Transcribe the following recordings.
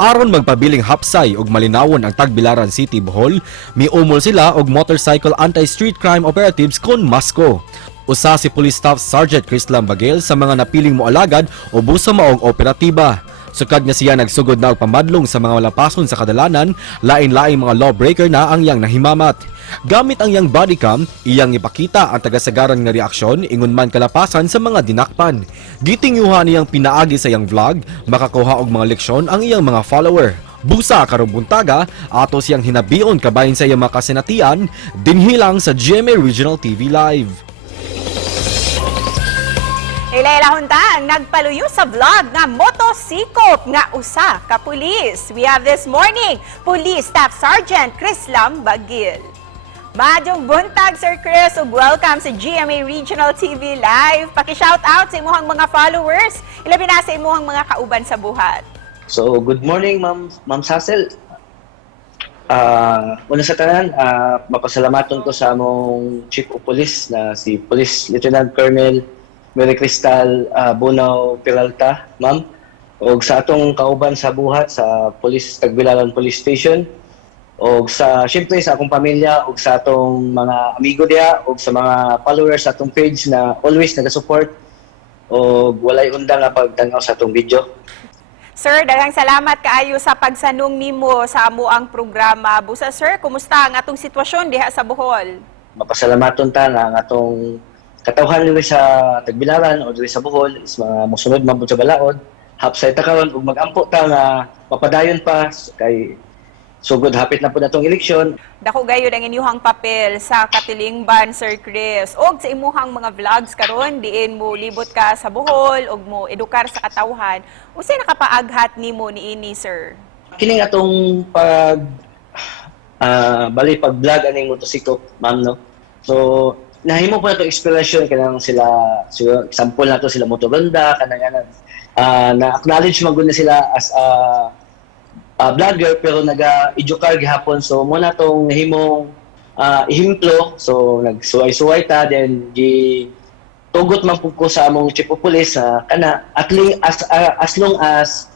Aron magpabiling hapsay ug malinawon ang Tagbilaran City, Bohol, miumol sila og motorcycle anti-street crime operatives kon MASCO. Usa si Police Staff Sergeant Crislam Bagel sa mga napiling moalagad o busa maong operatiba. Sukad nga siya nagsugod na og pamadlong sa mga walapason sa kadalanan, lain-laing mga lawbreaker na ang iyang nahimamat. Gamit ang iyang bodycam, iyang ipakita ang tagasagaran nga reaksyon ingon man kalapasan sa mga dinakpan. Gitingyuhan niyang pinaagi sa iyang vlog, makakuha og mga leksyon ang iyang mga follower. Busa karong buntaga, ato siyang hinabion kabahin sa iyang mga kasinatian, dinhilang sa GMA Regional TV Live. Ilailahunta ang nagpaluyo sa vlog nga motosikop nga usa ka pulis. We have this morning, Police Staff Sergeant Crislam Bagil. Madyong buntag, Sir Chris, ug welcome sa GMA Regional TV Live. Paki-shout out sa imuhang mga followers, ilabi na sa imuhang mga kauban sa buhat. So, good morning, Ma'am Cecil. Una sa tanan, mapasalamaton ko sa among Chief of Police na si Police Lieutenant Colonel Mary Cristal Bunao Peralta, ma'am. O sa atong kauban sa buhat sa Police Tagbilaran Police Station. O sa, syempre, sa akong pamilya, o sa atong mga amigo diya, o sa mga followers sa atong page na always nag-support o walay undang nga pagtanaw sa atong video. Sir, daghang salamat kaayo sa pagsanong nimo sa amuang programa. Busa, sir, kumusta ang atong sitwasyon diha sa Bohol? Mapasalamaton ta na ang atong katawhan diri sa Tagbilaran o diri sa Bohol is mga mosunod mabot sa balaod. Hapsay ta karon ug mag-ampo ta nga mapadayon pa kay sugod hapit na po natong eleksyon. Dako gayud ang inyuhang papel sa katilingban, Sir Chris. Og sa imuhang mga vlogs karon diin mo libot ka sa Bohol og mo edukar sa katawhan. Unsay nakapaaghat nimo niini, sir? Kining atong pag-vlog aning motosikop, ma'am, no. So nahimo po nato inspiration kanang sila, so, example nato sila motoronda kanang na-acknowledge magud na sila as vlogger pero naga-educar gihapon, so mo na tong nahimong ihimplo, so nagsuway-suway ta then tugot man pud ko sa among Chief of Police kana at least as long as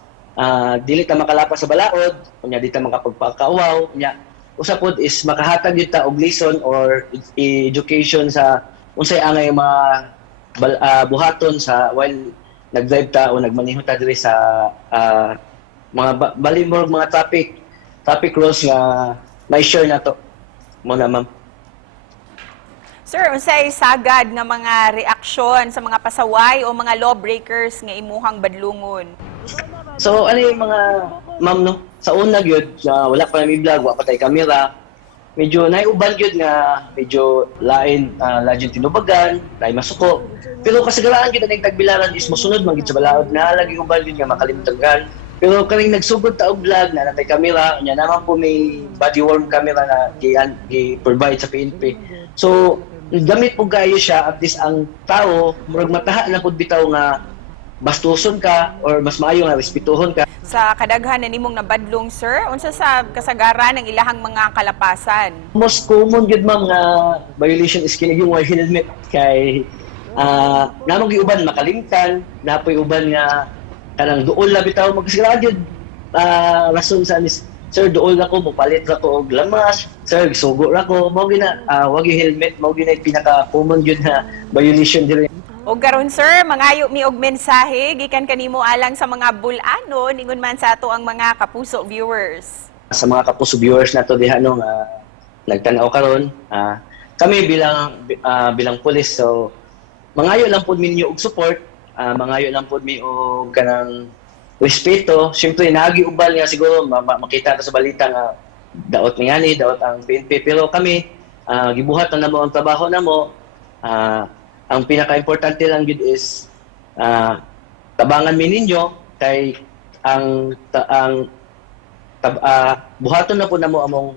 dili ta makalapas sa balaod unya di ta makapagpakaawaw unya usa pod is makahatag gyud ta og lesson or education sa unsay angay mga buhaton sa while nag-drive ta o nagmaneho ta diri sa mga balimor mga traffic rules nga may share na to muna, ma'am. Sir, unsay sagad nga mga reaksyon sa mga pasaway o mga lawbreakers nga imuhang badlungon? So ano yung mga ma'am, no, sa una gyud wala pa nami vlog, wala pa tay kamera, medyo naiuban gyud nga medyo lain laging tinubagan, lain masuko. Pero kasagaran gyud ang Tagbilaran is mosunod man gyud sa balaod na lagi uban gyud nga makalimtagan. Pero kaning nagsugod ta og vlog na natay kamera, nya naman po may body worn camera na gi-provide sa PNP. So gamit po kayo siya, at least ang tao murag mataha na pud bitaw nga bastuson ka or mas maayo nga respetuhon ka. Sa kadaghan na nimong nabadlong, sir, unsa sa kasagaran ng ilahang mga kalapasan? Most common gyud, ma'am, nga violation is kining yung white helmet kay namang giuban makalimtan, napoy uban nga kanang duol na bitaw magsigurado gyud rason sa anis, sir, duol na ko mopalit ra ko og lamas, sir, sugo ra ko, mao gina wag helmet, mao gina pinaka common gyud na violation diri. O karon, sir, mangayo mi og mensahe gikan kanimo alang sa mga bul-anon ingon man sa ato ang mga kapuso viewers. Sa mga kapuso viewers nato diha no nagtan-aw karon, kami bilang pulis, so mangayo lang pud minyo og support, mangayo lang pud mi og kanang respeto. Siyempre nagiubal nga siguro makita ta sa balita nga daot ngani, daot ang PNP, pero kami gibuhat na namo ang trabaho namo. Ang pinaka-importante lang gid is tabangan mi ninyo kay ang buhaton na po namo among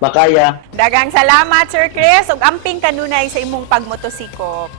makaya. Daghang salamat, Sir Chris, ug amping kanunay sa imong pagmotosikop.